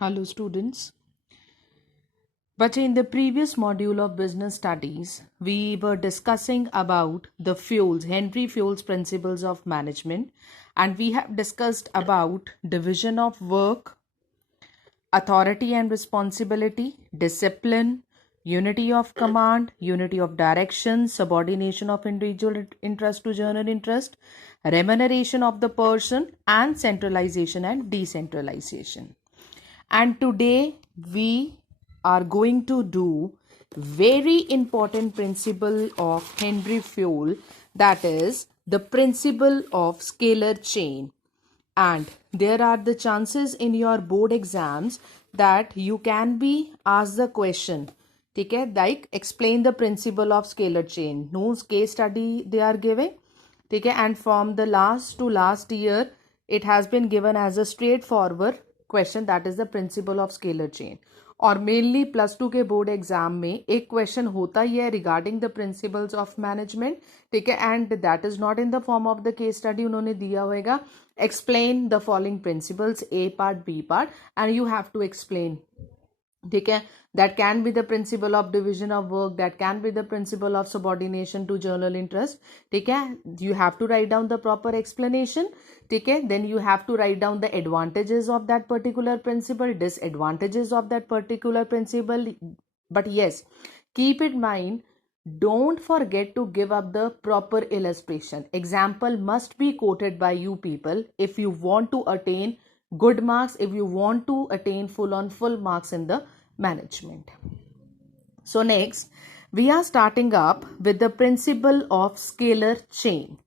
Hello students. But in the previous module of business studies, we were discussing about the Henry Fayol's principles of management, and we have discussed about division of work, authority and responsibility, discipline, unity of command, unity of direction, subordination of individual interest to general interest, remuneration of the person, and centralization and decentralization. And today we are going to do very important principle of Henry Fayol, that is the principle of scalar chain. And there are the chances in your board exams that you can be asked the question, okay, like explain the principle of scalar chain. No case study they are giving, okay, and from the last to last year it has been given as a straightforward question, that is the principle of scalar chain. और mainly plus two के board exam में एक question होता ही है regarding the principles of management, ठीक है, and that is not in the form of the case study. उन्होंने दिया होगा explain the following principles, A part, B part, and you have to explain, ठीक है, that can be the principle of division of work, that can be the principle of subordination to general interest, ठीक है, you have to write down the proper explanation, ठीक है, then you have to write down the advantages of that particular principle, disadvantages of that particular principle. But yes, keep in mind, don't forget to give up the proper illustration. Example must be quoted by you people if you want to attain good marks, if you want to attain full marks in the management. So next, we are starting up with the principle of scalar chain.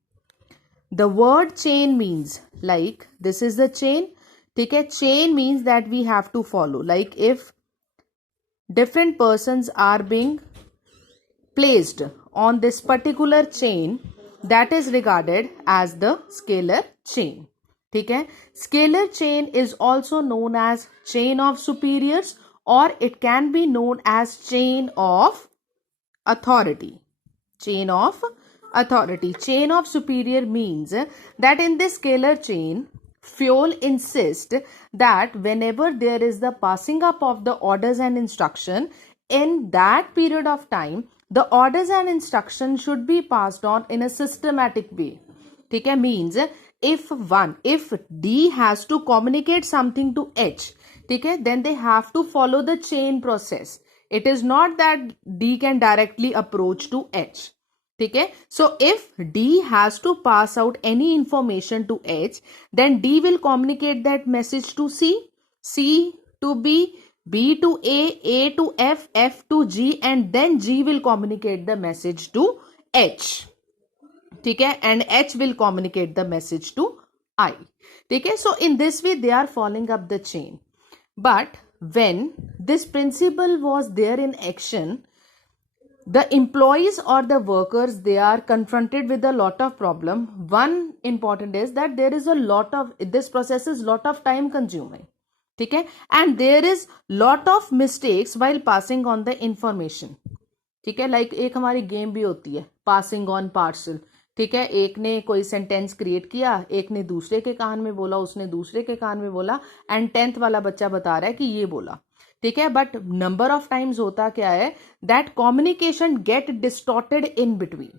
The word chain means, like, this is the chain. Okay, chain means that we have to follow. Like if different persons are being placed on this particular chain, that is regarded as the scalar chain. ठीक है, scalar chain is also known as chain of superiors, or it can be known as chain of authority. Chain of authority. Chain of superior means that in this scalar chain, Fayol insists that whenever there is the passing up of the orders and instruction, in that period of time, the orders and instruction should be passed on in a systematic way. ठीक है, means if D has to communicate something to H, ठीक है, then they have to follow the chain process. It is not that D can directly approach to H. ठीक है, so if D has to pass out any information to H, then D will communicate that message to C, C to B, B to A to F, F to G, and then G will communicate the message to H. ठीक है, and H will communicate the message to I. ठीक है, so in this way they are following up the chain. But when this principle was there in action, the employees or the workers, they are confronted with a lot of problem. One important is that there is a lot of, this process is lot of time consuming, ठीक है, and there is lot of mistakes while passing on the information. ठीक है, like एक हमारी game भी होती है passing on parcel. ठीक है, एक ने कोई सेंटेंस क्रिएट किया, एक ने दूसरे के कान में बोला, उसने दूसरे के कान में बोला, एंड 10th वाला बच्चा बता रहा है कि ये बोला. ठीक है, बट नंबर ऑफ टाइम्स होता क्या है, that communication get distorted in between.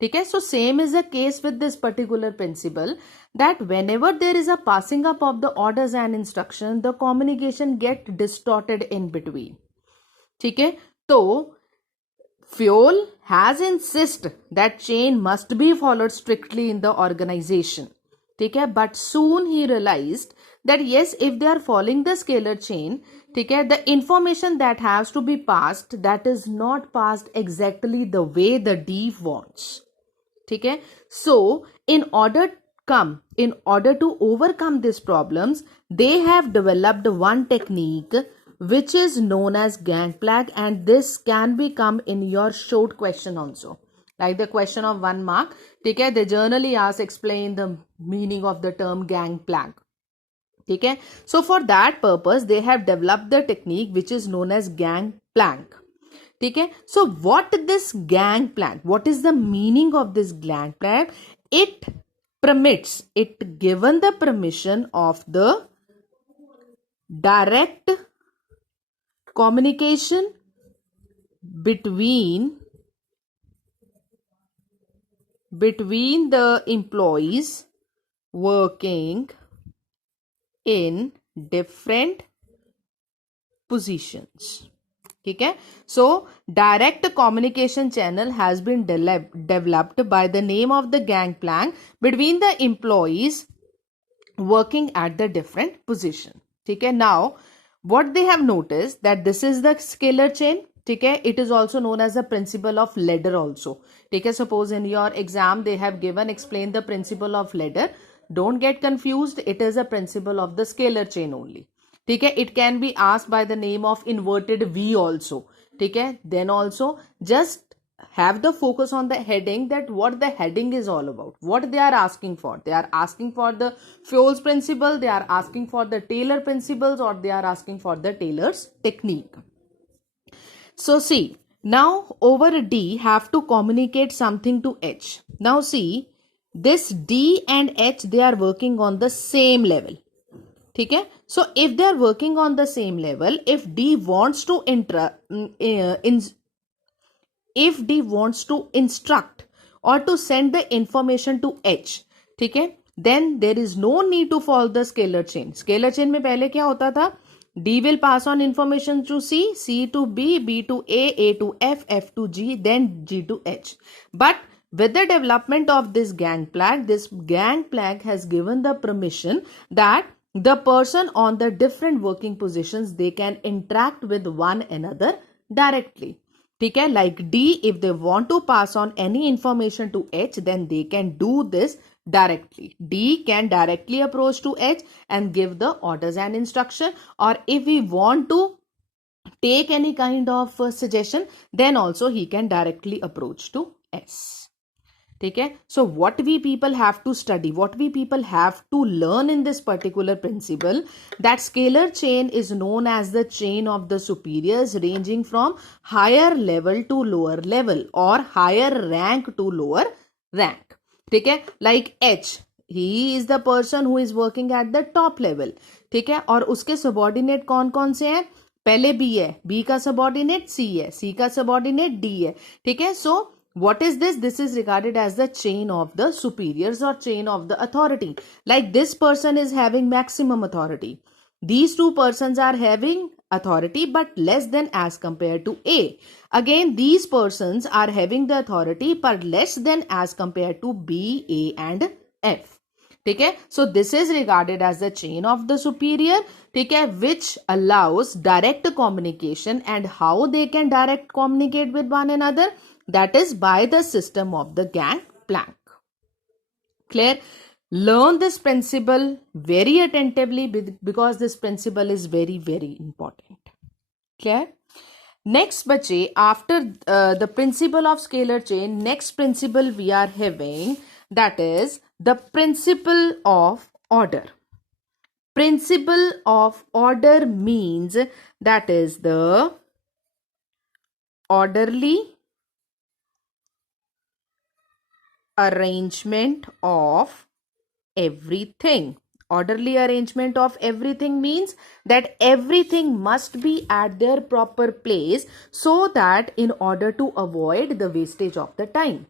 ठीक है, so same is the case with this particular principle, that whenever there is a passing up of the orders and instruction, the communication get distorted in between. ठीक है, तो Fayol has insisted that chain must be followed strictly in the organization. ठीक है, but soon he realized that yes, if they are following the scalar chain, ठीक है, the information that has to be passed, that is not passed exactly the way the D wants. ठीक है, so in order to overcome these problems, they have developed one technique which is known as gangplank, and this can be come in your short question also, like the question of 1 mark. ठीक है, they generally ask explain the meaning of the term gangplank. ठीक है, so for that purpose they have developed the technique which is known as gangplank. ठीक है, so what this gangplank, what is the meaning of this gangplank? It permits, it given the permission of the direct communication between the employees working in different positions. ठीक है. So direct communication channel has been developed by the name of the gangplank between the employees working at the different position. ठीक है. Now what they have noticed that this is the scalar chain. ठीक है. It is also known as the principle of ladder also. ठीक है. Suppose in your exam they have given explain the principle of ladder. Don't get confused. It is a principle of the scalar chain only. ठीक है. It can be asked by the name of inverted V also. ठीक है. Then also just have the focus on the heading, that what the heading is all about, what they are asking for. They are asking for the Fowl's principle, they are asking for the Taylor principles, or they are asking for the Taylor's technique. So see, now over D have to communicate something to H. Now see, this D and H, they are working on the same level. ठीक है. So if they are working on the same level, if D wants to if D wants to instruct or to send the information to H, ठीक है, then there is no need to follow the scalar chain. Scalar chain में पहले क्या होता था? D will pass on information to C, C to B, B to A to F, F to G, then G to H. But with the development of this gangplank has given the permission that the person on the different working positions, they can interact with one another directly. ठीक है. Like D, if they want to pass on any information to H, then they can do this directly. D can directly approach to H and give the orders and instruction. Or if we want to take any kind of suggestion, then also he can directly approach to S. ठीक है. So what we people have to study, what we people have to learn in this particular principle, that scalar chain is known as the chain of the superiors ranging from higher level to lower level or higher rank to lower rank. ठीक है. Like H, he is the person who is working at the top level. ठीक है. और उसके subordinate कौन कौन से हैं? पहले B है, B का subordinate C है, C का subordinate D है. ठीक है. So what is this? This is regarded as the chain of the superiors or chain of the authority. Like this person is having maximum authority. These two persons are having authority but less than as compared to A. Again, these persons are having the authority but less than as compared to B, A and F. ठीक है. So this is regarded as the chain of the superior, ठीक है, which allows direct communication. And how they can direct communicate with one another? That is by the system of the gangplank. Clear? Learn this principle very attentively because this principle is very, very important. Clear? Next, bache, after the principle of scalar chain, next principle we are having, that is the principle of order. Principle of order means that is the orderly arrangement of everything. Orderly arrangement of everything means that everything must be at their proper place so that in order to avoid the wastage of the time.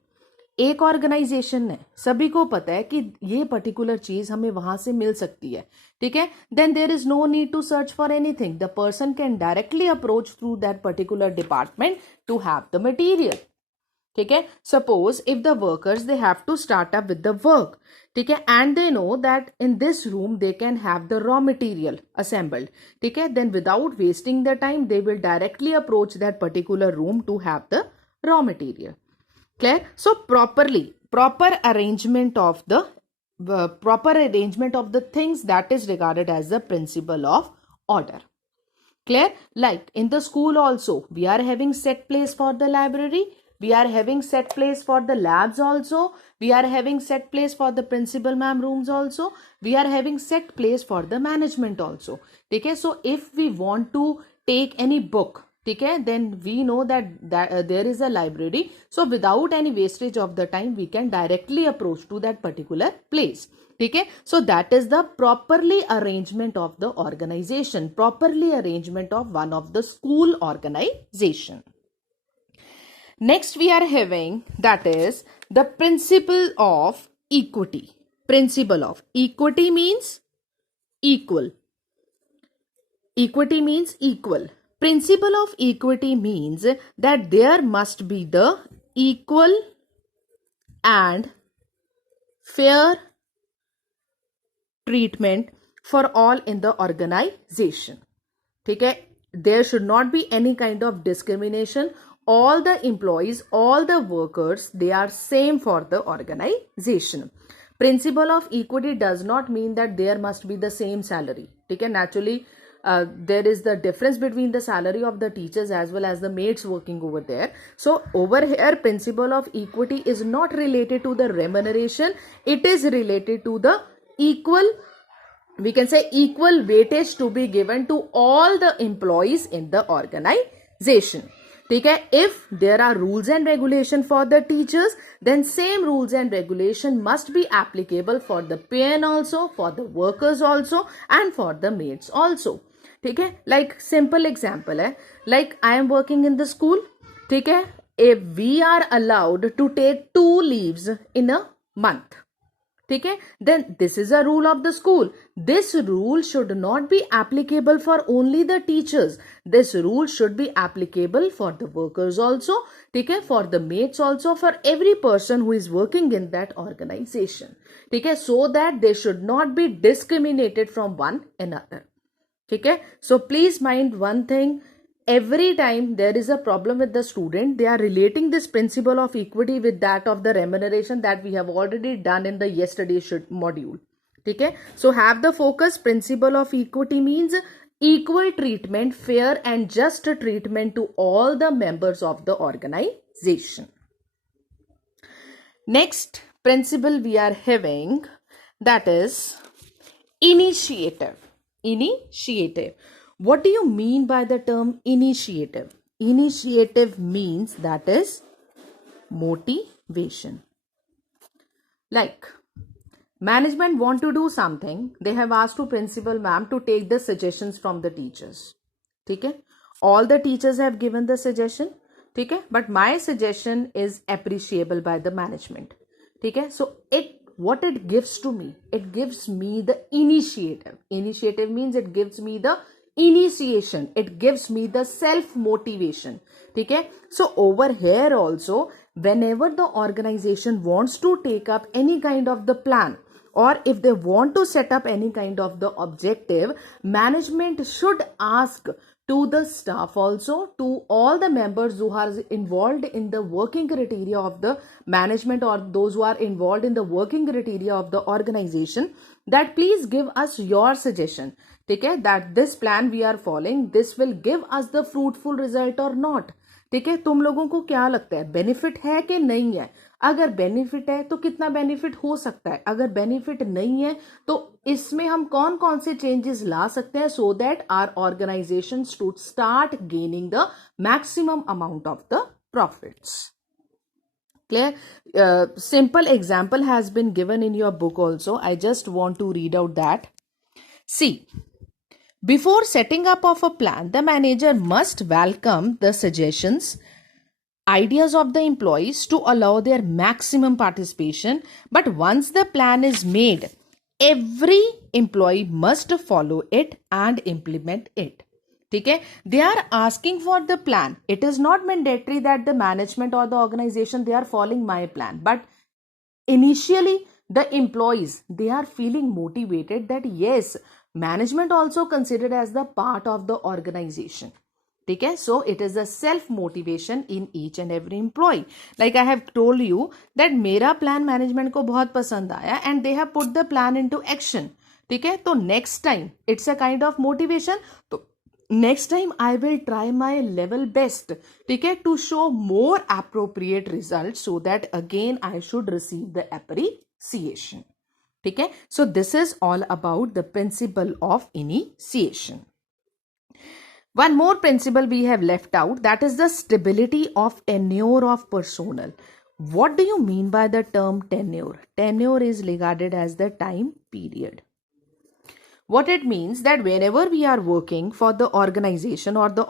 एक organisation है, सभी को पता है कि ये particular चीज हमें वहां से मिल सकती है. ठीक है. Then there is no need to search for anything. The person can directly approach through that particular department to have the material. ठीक है. Suppose if the workers they have to start up with the work. ठीक है. And they know that in this room they can have the raw material assembled. ठीक है. Then without wasting the time they will directly approach that particular room to have the raw material. Clear? So proper arrangement of the things, that is regarded as the principle of order. Clear? Like in the school also, we are having set place for the library, we are having set place for the labs also, we are having set place for the principal ma'am rooms also, we are having set place for the management also. Okay, so if we want to take any book, ठीक है, then we know that there is a library, so without any wastage of the time we can directly approach to that particular place. ठीक है, so that is the properly arrangement of the organization, properly arrangement of one of the school organization. Next we are having, that is the principle of equity. Principle of equity means equal. Equity means equal. Principle of equity means that there must be the equal and fair treatment for all in the organization. ठीक है, there should not be any kind of discrimination. All the employees, all the workers, they are same for the organization. Principle of equity does not mean that there must be the same salary. ठीक है, naturally there is the difference between the salary of the teachers as well as the maids working over there. So over here, principle of equity is not related to the remuneration. It is related to the equal, we can say equal weightage to be given to all the employees in the organization. ठीक है, if there are rules and regulation for the teachers, then same rules and regulation must be applicable for the PN also, for the workers also, and for the maids also. ठीक है, like simple example है, like I am working in the school. ठीक है, if we are allowed to take 2 leaves in a month, ठीक है, then this is a rule of the school. This rule should not be applicable for only the teachers. This rule should be applicable for the workers also, ठीक है, for the maids also, for every person who is working in that organization. ठीक है, so that they should not be discriminated from one another. ठीक है, so please mind one thing, every time there is a problem with the student, they are relating this principle of equity with that of the remuneration that we have already done in the yesterday's module. ठीक है, so have the focus. Principle of equity means equal treatment, fair and just treatment to all the members of the organization. Next principle we are having, that is initiative. Initiative. What do you mean by the term initiative? Initiative means, that is motivation. Like management want to do something, they have asked to principal ma'am to take the suggestions from the teachers. ठीक है, all the teachers have given the suggestion. ठीक है, but my suggestion is appreciable by the management. ठीक है, so what it gives to me, it gives me the initiative. Initiative means it gives me the initiation, it gives me the self motivation. ठीक है, so over here also, whenever the organization wants to take up any kind of the plan, or if they want to set up any kind of the objective, management should ask to the staff also, to all the members who are involved in the working criteria of the management, or those who are involved in the working criteria of the organization, that please give us your suggestion. ठीक है, that this plan we are following, this will give us the fruitful result or not. ठीक है, तुम लोगों को क्या लगता है, बेनिफिट है कि नहीं है? अगर बेनिफिट है तो कितना बेनिफिट हो सकता है, अगर बेनिफिट नहीं है तो इसमें हम कौन कौन से चेंजेस ला सकते हैं, so that our organisation should start gaining the maximum amount of the profits. Clear? Simple example has been given in your book also. I just want to read out that. See, before setting up of a plan, the manager must welcome the suggestions, ideas of the employees to allow their maximum participation. But once the plan is made, every employee must follow it and implement it. Okay? They are asking for the plan. It is not mandatory that the management or the organization, they are following my plan. But initially, the employees, they are feeling motivated that yes, management also considered as the part of the organization. Okay? So it is a self-motivation in each and every employee. Like I have told you that मेरा plan management को बहुत पसंद आया and they have put the plan into action. ठीक है? तो next time it's a kind of motivation. तो next time I will try my level best. ठीक है? To show more appropriate results so that again I should receive the appreciation. ठीक है? So this is all about the principle of initiation. One more principle we have left out, that is the stability of tenure of personnel. What do you mean by the term tenure? Tenure is regarded as the time period. What it means that whenever we are working for the organization or the